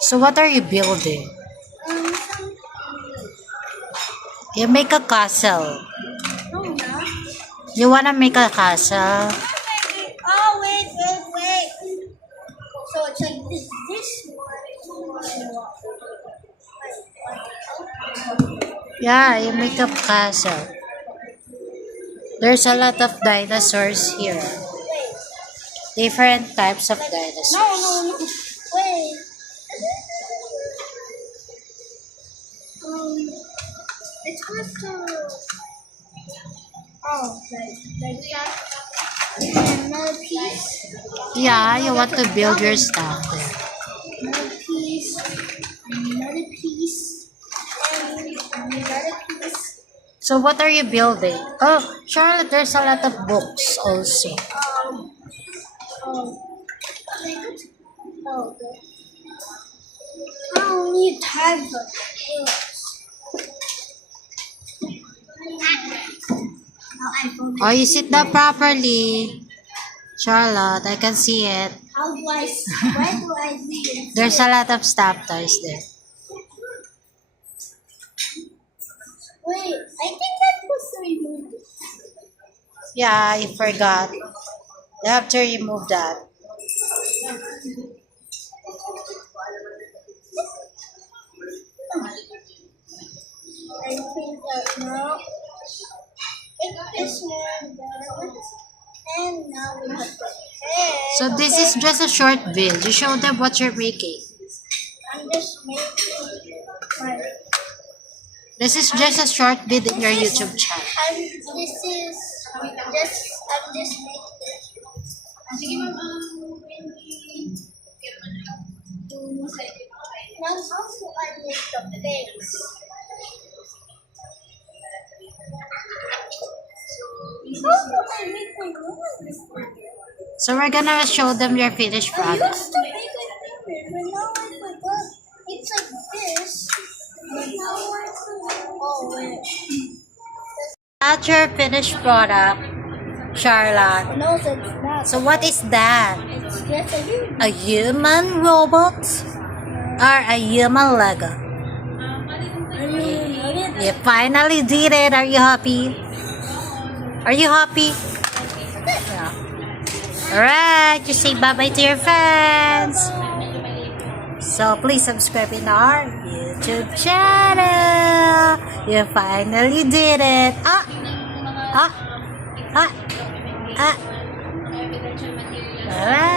So what are you building? Some, You make a castle. no, no. You wanna make a castle? Oh, wait. So it's like this one. Yeah, you make a castle. There's a lot of dinosaurs here. Wait. Different types of dinosaurs. No. Wait. It's supposed to. Oh, like that. And another piece. Yeah, you want to build your stuff there. Another piece. Another piece. And another piece. So what are you building? Oh, Charlotte, there's a lot of books also. Okay. I don't need time for this. Oh, you sit down properly. Charlotte, I can see it. How do I? Where do I read it? There's a lot of stuff toys there. Wait, I think I'm supposed to remove it. Yeah, I forgot. You have to remove that. I think that now. Take this one down. And now we have the head. So this is just a short video. You show them what you're making. I'm just making my. This is just a short video in your YouTube channel. And this is I'm just making it. Now how do I make the face? How do I make my nose? So we're gonna show them your finished I product. used to make it but now I forgot. It's like this. But now I forgot. Oh wait. That's your finished product, Charlotte. No, it's not. So what is that? It's just a human. A human robot? Or a human Lego? You finally did it. Are you happy? Are you happy? Yeah. Alright, you say bye-bye to your fans. So please subscribe in our YouTube channel. You finally did it. Alright.